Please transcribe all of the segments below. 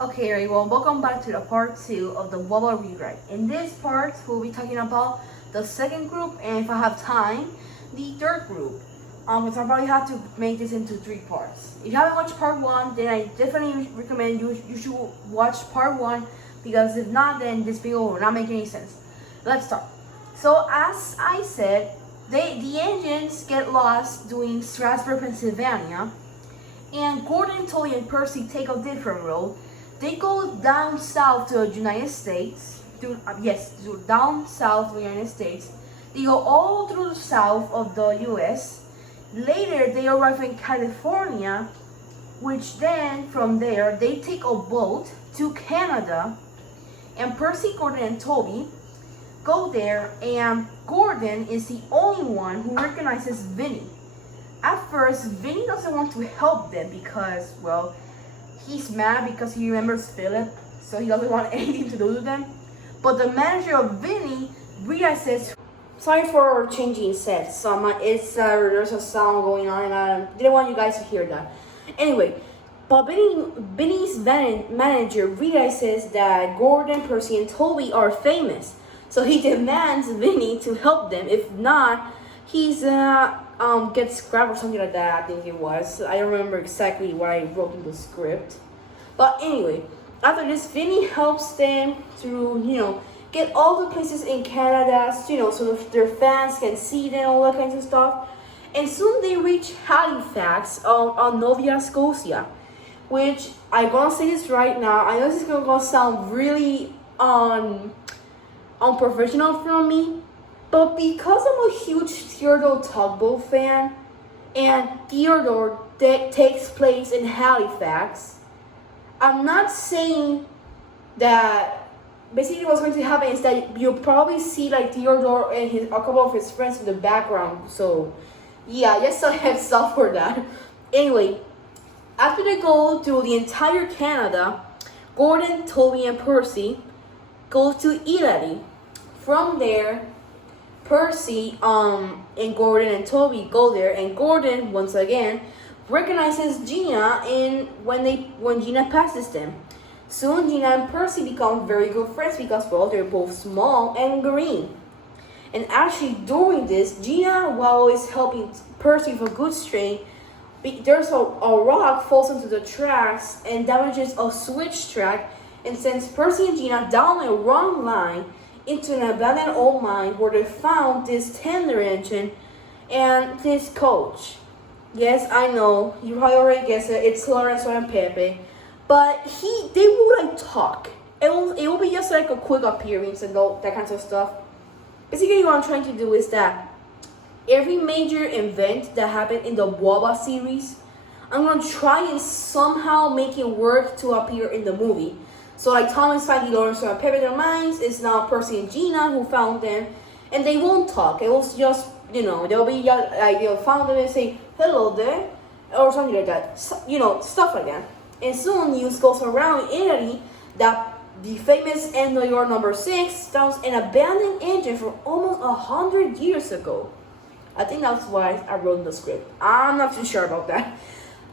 Okay, everyone, welcome back to the part 2 of the Bwba rewrite. In this part, we'll be talking about the second group, and if I have time, the third group. Because I probably have to make this into 3 parts. If you haven't watched part 1, then I definitely recommend you should watch part 1, because if not, then this video will not make any sense. Let's start. So as I said, the engines get lost doing Strasburg, Pennsylvania, and Gordon, Tully, and Percy take a different road. They go down south to the United States. Down south to the United States. They go all through the south of the U.S. Later, they arrive in California, which then from there they take a boat to Canada. And Percy, Gordon, and Toby go there, and Gordon is the only one who recognizes Vinny. At first, Vinny doesn't want to help them because, well, he's mad because he remembers Philip, so he doesn't want anything to do with them. But the manager of Vinny realizes, sorry for changing sets, there's a sound going on and I didn't want you guys to hear that. Anyway, but Vinny's manager realizes that Gordon, Percy, and Toby are famous. So he demands Vinny to help them. If not, he's gets scrapped or something like that, I think it was. I don't remember exactly what I wrote in the script. But anyway, after this, Vinny helps them to, get all the places in Canada, so their fans can see them, all that kinds of stuff. And soon they reach Halifax on Nova Scotia, which I'm gonna say this right now. I know this is gonna sound really unprofessional from me, but because I'm a huge Theodore Tugboat fan, and Theodore takes place in Halifax, I'm not saying that basically what's going to happen is that you'll probably see like Theodore and a couple of his friends in the background. So yeah, just a heads up for that. Anyway, after they go through the entire Canada, Gordon, Toby, and Percy go to Italy. From there, Percy and Gordon and Toby go there, and Gordon once again recognizes Gina when Gina passes them. Soon Gina and Percy become very good friends because, well, they're both small and green. And actually during this, Gina, while always helping Percy with a good string, there's a rock falls into the tracks and damages a switch track and sends Percy and Gina down a wrong line into an abandoned old mine where they found this tender engine and this coach. Yes, I know, you probably already guessed it, it's Lorenzo and Pepe. But they will like talk. It will be just like a quick appearance and that kind of stuff. Basically what I'm trying to do is that every major event that happened in the Bwba series, I'm going to try and somehow make it work to appear in the movie. So like Thomas finding Lorenzo and Pepe their minds, it's now Percy and Gina who found them, and they won't talk. It was just, they'll be like, they'll find them and say, hello there, or something like that. So, stuff like that. And soon news goes around in Italy that the famous New number 6 found an abandoned engine from almost 100 years ago. I think that's why I wrote in the script. I'm not too sure about that.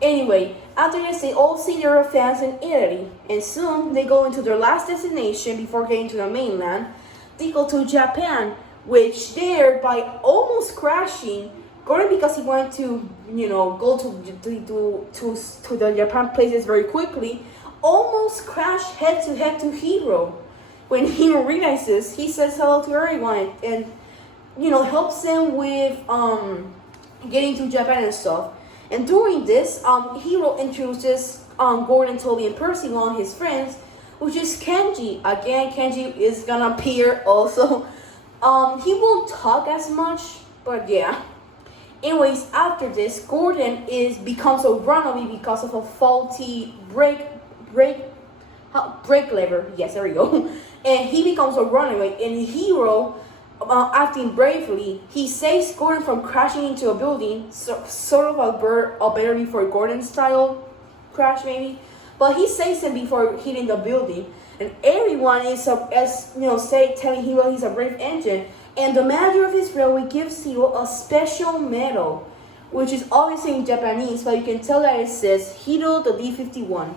Anyway, after this, they all see their fans in Italy, and soon they go into their last destination before getting to the mainland. They go to Japan, which there, by almost crashing, Gordon, because he wanted to, go to the Japan places very quickly, almost crashed head to head to Hiro. When Hiro realizes, he says hello to everyone and helps them with getting to Japan and stuff. And during this, Hiro introduces Gordon, Toby, and Percy, one of his friends, which is Kenji. Again, Kenji is gonna appear also. He won't talk as much, but yeah. Anyways, after this, Gordon becomes a runaway because of a faulty brake lever. Yes, there we go. And he becomes a runaway. And Hiro, acting bravely, he saves Gordon from crashing into a building, sort of a better before Gordon style crash maybe. But he saves him before hitting the building. And everyone is telling Hiro he's a brave engine. And the manager of his railway gives Hiro a special medal, which is obviously in Japanese, but you can tell that it says Hiro the D51.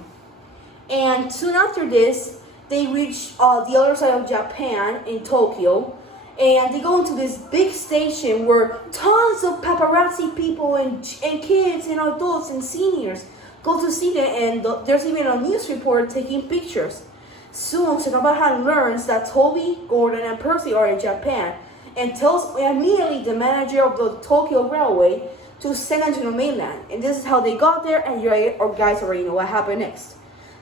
And soon after this, they reach the other side of Japan in Tokyo, and they go into this big station where tons of paparazzi people and kids and adults and seniors go to see them, and there's even a news reporter taking pictures. Soon, Shinobahan learns that Toby, Gordon, and Percy are in Japan, and tells immediately the manager of the Tokyo Railway to send them to the mainland. And this is how they got there, and you guys already know what happened next.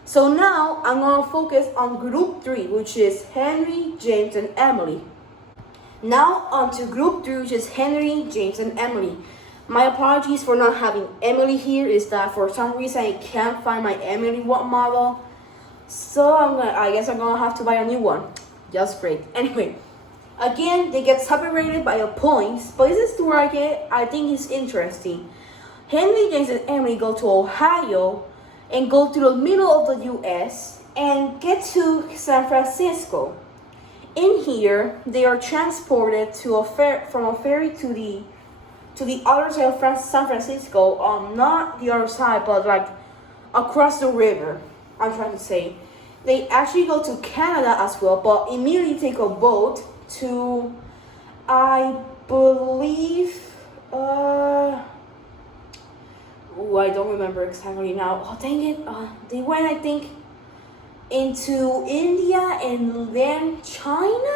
So now I'm going to focus on group 3, which is Henry, James, and Emily. Now on to group 3, which is Henry, James, and Emily. My apologies for not having Emily here. Is that for some reason I can't find my Emily model. So I guess I'm going to have to buy a new one. Just great. Anyway, again, they get separated by a point, but this is where I think it's interesting. Henry, James, and Emily go to Ohio and go to the middle of the U.S. and get to San Francisco. In here, they are transported to from a ferry to the other side of San Francisco. Not the other side, but like across the river. I'm trying to say, they actually go to Canada as well, but immediately take a boat to, I believe, I don't remember exactly now. Oh, dang it. They went, I think, into India and then China?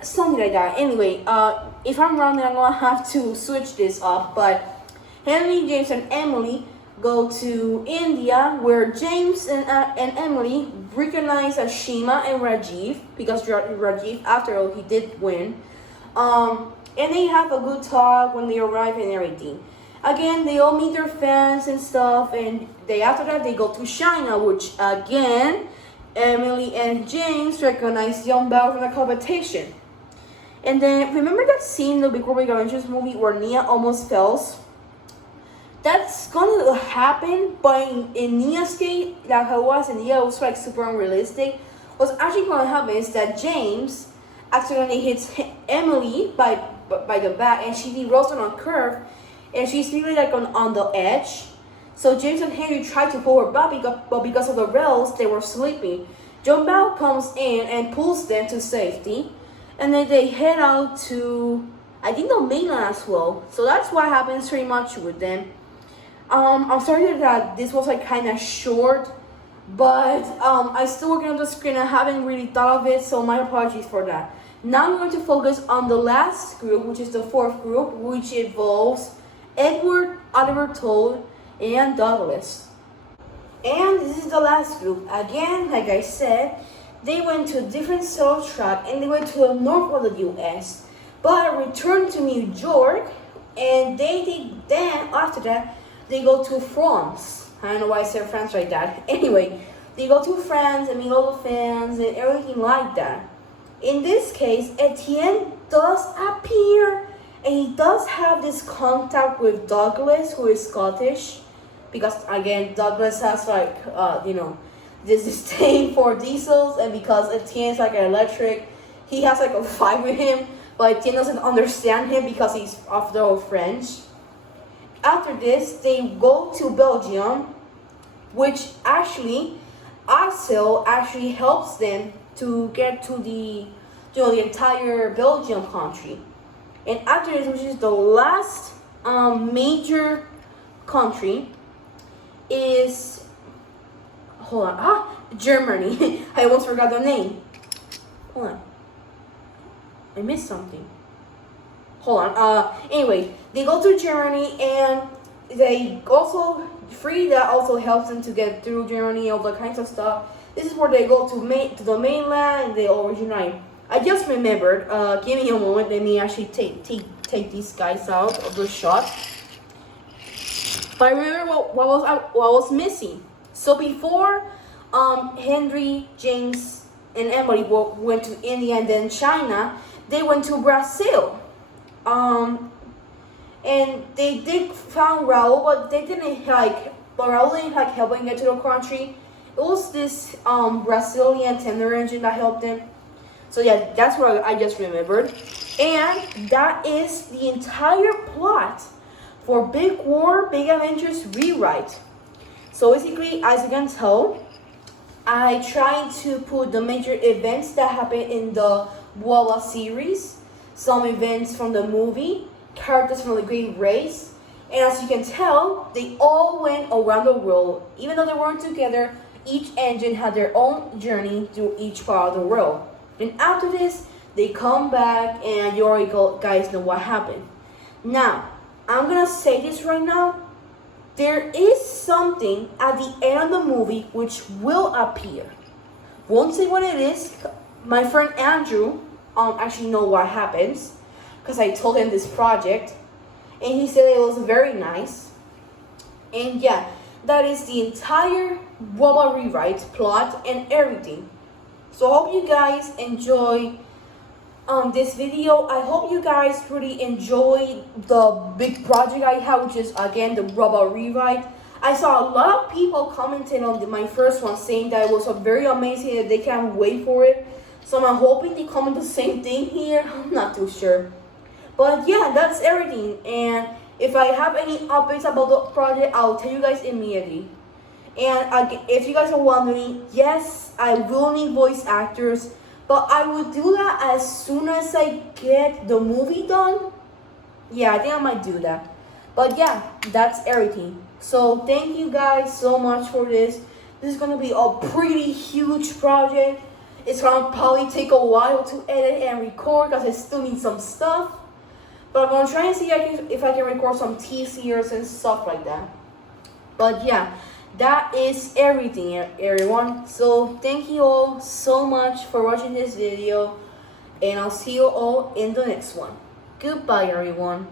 Something like that. Anyway, if I'm wrong, then I'm going to have to switch this up. But Henry, James, and Emily go to India, where James and Emily recognize Ashima and Rajiv, because Rajiv, after all, he did win. And they have a good talk when they arrive and everything. Again, they all meet their fans and stuff, and after that they go to China, which again, Emily and James recognize Young Bao from the competition. And then, remember that scene in the Big Big Adventures movie where Nia almost falls? That's gonna happen, but in Nia's case, like how it was, and Nia was like super unrealistic. What's actually gonna happen is that James accidentally hits Emily by the back, and she rolls on a curve, and she's really like on the edge. So James and Henry try to pull her back, but because of the rails, they were sleeping. John Bao comes in and pulls them to safety, and then they head out to, I think, the mainland as well. So that's what happens pretty much with them. I'm sorry that this was like kind of short, but I'm still working on the screen. I haven't really thought of it, so my apologies for that. Now I'm going to focus on the last group, which is the 4th group, which involves Edward, Oliver Toad, and Douglas. And this is the last group. Again, like I said, they went to a different solo track, and they went to the north of the US, but returned to New York, and then after that they go to France. I don't know why I said France like that. Anyway, they go to France and meet all the fans and everything like that. In this case, Etienne does appear, and he does have this contact with Douglas, who is Scottish, because again, Douglas has like, this disdain for diesels, and because Etienne's like an electric, he has like a fight with him, but Etienne doesn't understand him because he's after all French. After this, they go to Belgium, which actually, Axel actually helps them to get to the entire Belgium country. And after this, which is the last major country, is, Germany. I almost forgot the name. Hold on. I missed something. Hold on. Anyway, they go to Germany, and they also, Frida also helps them to get through Germany, all the kinds of stuff. This is where they go to the mainland, and they all reunite. I just remembered, give me a moment, let me actually take these guys out of the shot. But I remember what was missing. So before Henry, James, and Emily went to India and then China, they went to Brazil. And they did found Raul, but they didn't Raul didn't help them get to the country. It was this Brazilian tender engine that helped them. So yeah, that's what I just remembered. And that is the entire plot for Big War, Big Adventures Rewrite. So basically, as you can tell, I tried to put the major events that happened in the Bwba series, some events from the movie, characters from the Great Race, and as you can tell, they all went around the world. Even though they weren't together, each engine had their own journey through each part of the world. And after this, they come back and you already guys know what happened. Now, I'm gonna say this right now. There is something at the end of the movie which will appear. Won't say what it is. My friend Andrew actually know what happens because I told him this project. And he said it was very nice. And yeah, that is the entire Bwba rewrite plot and everything. So I hope you guys enjoy this video. I hope you guys really enjoy the big project I have, which is again the Bwba rewrite. I saw a lot of people commenting on my first one saying that it was very amazing, that they can't wait for it. So I'm hoping they comment the same thing here. I'm not too sure. But yeah, that's everything. And if I have any updates about the project, I'll tell you guys immediately. And if you guys are wondering, yes, I will need voice actors, but I will do that as soon as I get the movie done. Yeah, I think I might do that. But yeah, that's everything. So thank you guys so much for this. This is going to be a pretty huge project. It's going to probably take a while to edit and record because I still need some stuff. But I'm going to try and see if I can record some teasers and stuff like that. But yeah, that is everything, everyone. So thank you all so much for watching this video. And I'll see you all in the next one. Goodbye, everyone.